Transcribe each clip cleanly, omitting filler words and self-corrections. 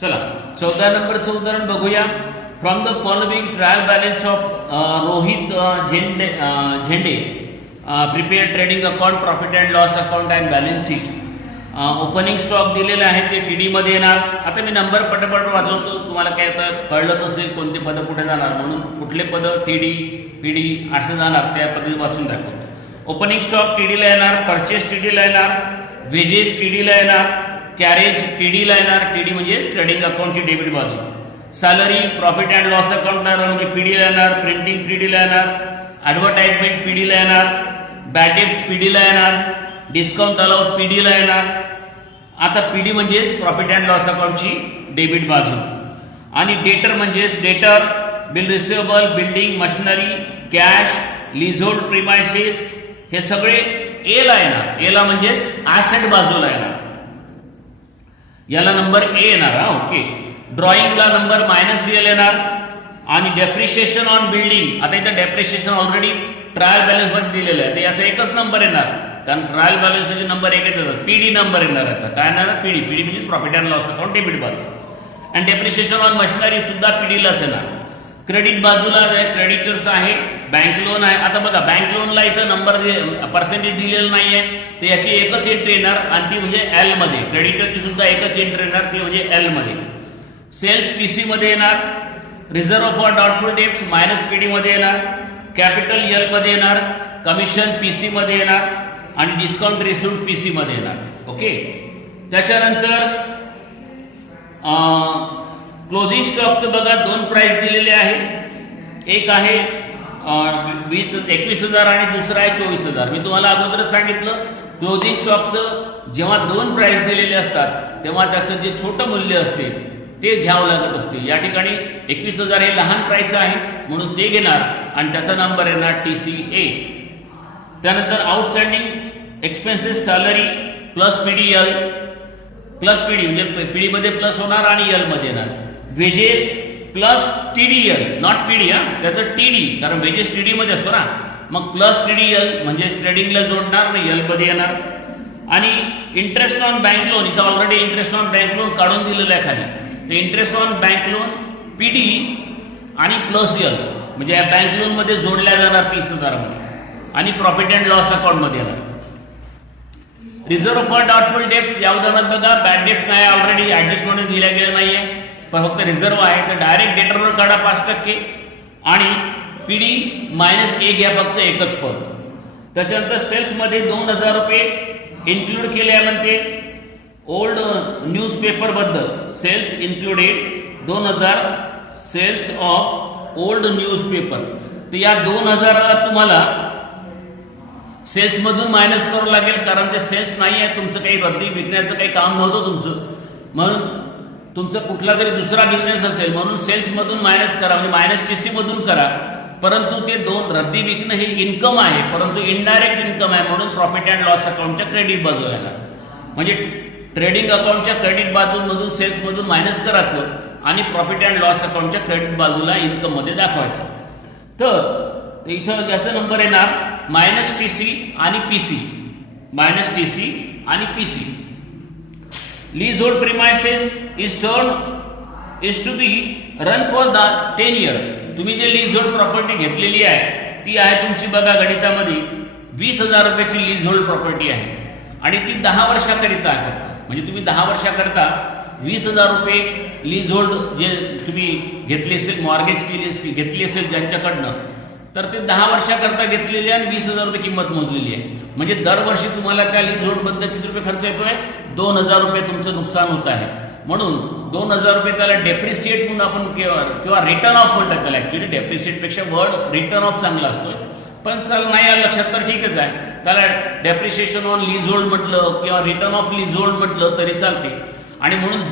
चला 14 नंबरचं उदाहरण बघूया. From the following trial balance of Rohit Zhende prepare trading account, profit and loss account and balance sheet. Opening stock दिलेले आहे ते टी डी मध्ये येणार. आता मी नंबर पटपट वाजवतो, तुम्हाला काय आता कळलंच असेल कोणते पदं कुठे जाणार, म्हणून कुठले पदं टी डी पी डी असं जाणार त्या पद्धती वाचून दाखवतो. ओपनिंग स्टॉक टी डीला येणार, परचेस टी डीला येणार, वेजेस टी डीला येणार, कॅरेज टी डीला येणार. टी डी म्हणजे ट्रेडिंग अकाउंटची डेबिट बाजू. सॅलरी प्रॉफिट अँड लॉस अकाउंटला म्हणजे पी डीला येणार, प्रिंटिंग पी डीला येणार, ॲडव्हर्टाइजमेंट पी डीला येणार, बॅड डेट्स पी डीला येणार, डिस्काउंट अलाउड पी डीला येणार. आता पी डी म्हणजेच प्रॉफिट अँड लॉस अकाउंटची डेबिट बाजू. आणि डेटर म्हणजेच debtor, bill receivable, building, machinery, cash, leasehold premises हे सगळे एला येणार. एला म्हणजेच ॲसेट बाजूला येणार. याला नंबर ए येणार. ओके. ड्रॉइंगला नंबर -एल येणार. आणि डेप्रिशिएशन ऑन बिल्डिंग, आता इथं डेप्रिशिएशन ऑलरेडी ट्रायल बॅलन्स मध्ये दिलेलं आहे, ते याचा एकच नंबर येणार, कारण ट्रायल बॅलन्सचे नंबर एकच येतात. पीडी नंबर येणार याचा. काय येणार? पीडी. पीडी म्हणजे profit and loss account debit बाजू. आणि डेप्रिशिएशन ऑन मशिनरी सुद्धा पीडीलाच येणार. क्रेडिट बाजूला क्रेडिटर्स आहे, बँक लोन आहे. आता बघा बँक लोनला इथं नंबर पर्सेंटेज दिलेलं नाहीये, तर याची एकच एंट्री येणार आणि ती म्हणजे एल मध्ये. क्रेडिटरची सुद्धा एकच एंट्री येणार, ती म्हणजे एल मध्ये. सेल्स पीसी मध्ये येणार. Reserve for doubtful debts -PD मध्ये येणार. कॅपिटल एल मध्ये येणार. कमिशन पीसी मध्ये येणार आणि डिस्काउंट रिसिव्ड पीसी मध्ये येणार. ओके. त्याच्यानंतर क्लोजिंग स्टॉकचं बघा, दोन प्राइस दिलेले आहे. एक आहे 21,000 आणि दुसरा आहे 24,000. मी तुम्हाला अगोदरच सांगितलं, क्लोजिंग स्टॉकचं जेव्हा दोन प्राइस दिलेले असतात तेव्हा त्याचं जे छोटं मूल्य असते ते घ्यावं लागत असते. या ठिकाणी 21,000 हे लहान प्राइस आहे म्हणून ते घेणार आणि त्याचा नंबर येणार TCA. त्यानंतर outstanding expenses, salary plus PD L, plus PD म्हणजे पीडी मध्ये प्लस होणार आणि एल मध्ये येणार. Wedges plus TDL, not PD, त्याचं TD, कारण वेजेस TD मध्ये असतो ना, मग प्लस TDL म्हणजे ट्रेडिंगला जोडणार आणि एल मध्ये येणार. आणि इंटरेस्ट ऑन बँक लोन, इथं already interest on bank loan काढून दिलेलं आहे खाली. तर interest on bank loan PD आणि प्लस एल म्हणजे या बँक लोन मध्ये जोडल्या जाणार 30,000 मध्ये आणि प्रॉफिट अँड लॉस अकाउंट मध्ये येणार. रिझर्व्ह फॉर डाउटफुल डेट्स, या उदाहरणात बघा बॅड डेट नाही, ऑलरेडी ऍडजस्ट म्हणून दिल्या गेलं नाहीये, पण फक्त रिझर्व्ह आहे, तर डायरेक्ट डेटरवर काढा 5% आणि पीडी -A घ्या, फक्त एकच पद. त्याच्यानंतर सेल्स मध्ये 2,000 रुपये इन्क्लूड केले आहे म्हणते. ओल्ड न्यूजपेपर बद्दल sales included 2,000 sales of old newspaper. तर या 2,000ला तुम्हाला सेल्स मधून मायनस करावं लागेल, कारण ते सेल्स नाही आहे, तुमचं काही रद्दी विकण्याचं काही काम नव्हतं तुमचं, म्हणून तुमचं कुठला तरी दुसरा बिझनेस असेल म्हणून सेल्स मधून मायनस करा, म्हणजे -TC मधून करा. परंतु ते दोन रद्दी विकणं हे इन्कम आहे, परंतु इनडायरेक्ट इन्कम आहे, म्हणून प्रॉफिट अँड लॉस अकाउंटच्या क्रेडिट बाजूला येणार. म्हणजे ट्रेडिंग अकाउंटच्या क्रेडिट बाजूमधून सेल्स मधून मायनस करायचं आणि प्रॉफिट अँड लॉस अकाउंटच्या क्रेडिट बाजूला इन्कम मध्ये दाखवायचं. तर इथं याचा नंबर येणार -TC आणि PC, -TC आणि PC. Lease hold premises is to be run for 10 year. तुम्ही जे लीज होल्ड प्रॉपर्टी घेतलेली आहे ती आहे तुमची, बघा गणितामध्ये 20,000 रुपयाची लीज होल्ड प्रॉपर्टी आहे आणि ती 10 वर्षाकरिता आहे फक्त. म्हणजे तुम्ही 10 वर्षाकरिता 20,000 रुपये लीज होल्ड जे तुम्ही घेतली असेल, मॉर्गेज घेतली असेल ज्यांच्याकडनं, तर ते 10 वर्षाकरता घेतलेली आहे आणि 20,000 रुपये किंमत मोजलेली आहे. म्हणजे दरवर्षी तुम्हाला त्या लीज होल्ड बद्दल किती रुपये खर्च येतोय? 2,000 रुपये तुमचं नुकसान होत आहे. म्हणून 2,000 रुपये त्याला डेप्रिशिएट म्हणून आपण किंवा रिटर्न ऑफ म्हणतात त्याला. ऍक्च्युली डेप्रिशिएट पेक्षा वर्ड रिटर्न ऑफ चांगला असतोय, पण चल नाही आलं लक्षात तर ठीकच आहे. त्याला डेप्रिशिएशन ऑन लीज होल्ड म्हटलं किंवा रिटर्न ऑफ लीज होल्ड म्हटलं तरी चालते. आणि म्हणून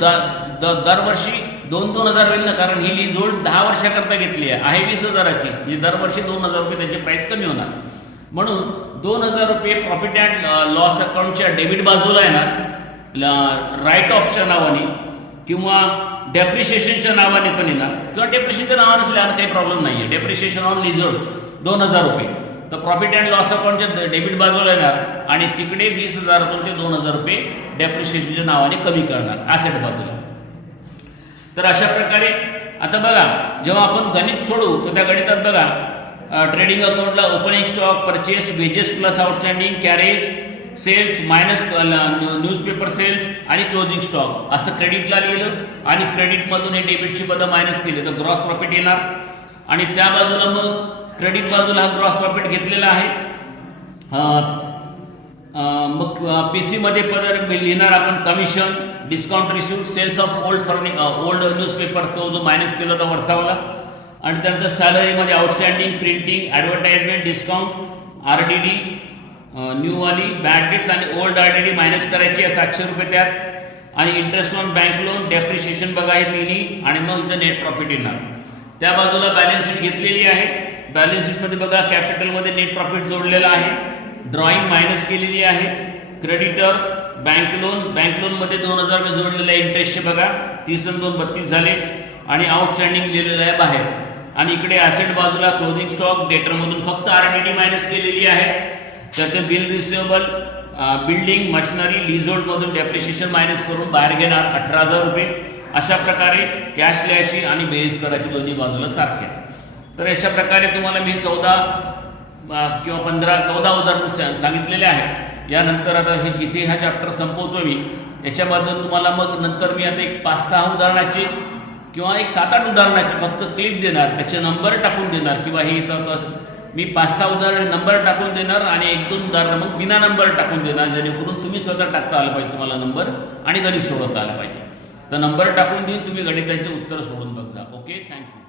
दरवर्षी 2,000 होईल ना, कारण ही लीज होल्ड 10 वर्षाकरता घेतली आहे 20,000ची, म्हणजे दरवर्षी 2,000 रुपये त्याची प्राइस कमी होणार. म्हणून 2,000 रुपये प्रॉफिट अँड लॉस अकाउंटच्या डेबिट बाजूला येणार, राईट ऑफच्या नावाने किंवा डेप्रिशिएशनच्या नावाने पण येणार, किंवा डेप्रिशिएशनच्या नावाने असल्यानं काही प्रॉब्लेम नाहीये. डेप्रिशिएशन ऑन लीज होल्ड 2,000 रुपये, तर प्रॉफिट अँड लॉस अकाउंटच्या डेबिट बाजूला येणार आणि तिकडे 20,000तून ते 2,000 रुपये डेप्रिशिएशनच्या नावाने कमी करणार ॲसेट बाजूला. तर अशा प्रकारे आता बघा, जेव्हा आपण गणित सोडवू तर त्या गणितात बघा, ट्रेडिंग अकाउंटला opening stock, purchase, wages plus outstanding, carriage, sales minus newspaper sales आणि क्लोजिंग स्टॉक असं क्रेडिटला लिहिलं आणि क्रेडिटमधून हे डेबिटची पदं मायनस केली तर ग्रॉस प्रॉफिट येणार. आणि त्या बाजूला मग क्रेडिट बाजूला हा ग्रॉस प्रॉफिट घेतलेला आहे. मग पीसी मध्ये पद लिहिणार आपण commission, discount receive, sales of old newspaper तो जो मायनस केला होता वरचावाला. आणि त्यानंतर सॅलरीमध्ये outstanding, printing, advertisement, discount, RDD, न्यूवाली, बॅड डेट्स आणि ओल्ड आरडीडी मायनस करायची आहे 700 रुपये त्यात. आणि interest on bank loan, depreciation बघा हे तिन्ही. आणि मग इथं नेट प्रॉफिट येणार. त्या बाजूला बॅलन्स शीट घेतलेली आहे. बॅलन्स शीटमध्ये बघा कॅपिटलमध्ये नेट प्रॉफिट जोडलेला आहे, ड्रॉइंग मायनस केलेली आहे, क्रेडिटर, बँक लोनमध्ये 2000 रुपये जोडलेले आहे इंटरेस्टचे बघा, 30 आणि 2 32 झाले. आणि आउटस्टँडिंग लिहिलेलं आहे बाहेर. आणि इकडे ॲसेट बाजूला क्लोजिंग स्टॉक, डेटरमधून फक्त आरडीडी मायनस केलेली आहे. त्याचे बिल रिसिवेबल, बिल्डिंग, मशिनरी, लिझोल्डमधून डेप्रिशिएशन मायनस करून बाहेर घेणार 18,000 रुपये. अशा प्रकारे कॅश लिहायची आणि बेरीज करायची दोन्ही बाजूला सारखे. तर अशा प्रकारे तुम्हाला मी 14 किंवा 14 उदाहरण सांगितलेले आहेत. यानंतर आता इथे हा चॅप्टर संपवतो मी. याच्या बाजूला तुम्हाला मग नंतर मी आता एक 5-6 उदाहरणाची किंवा एक 7-8 उदाहरणाची फक्त क्लिक देणार, त्याचे नंबर टाकून देणार किंवा हे इथं मी 5-6 उदाहरण नंबर टाकून देणार आणि 1-2 उदाहरणं मग बिना नंबर टाकून देणार, जेणेकरून तुम्ही स्वतः टाकता आलं पाहिजे तुम्हाला नंबर आणि गणित सोडवता आलं पाहिजे. तर नंबर टाकून देऊन तुम्ही गणिताचे उत्तर सोडून बघा. Okay, thank you.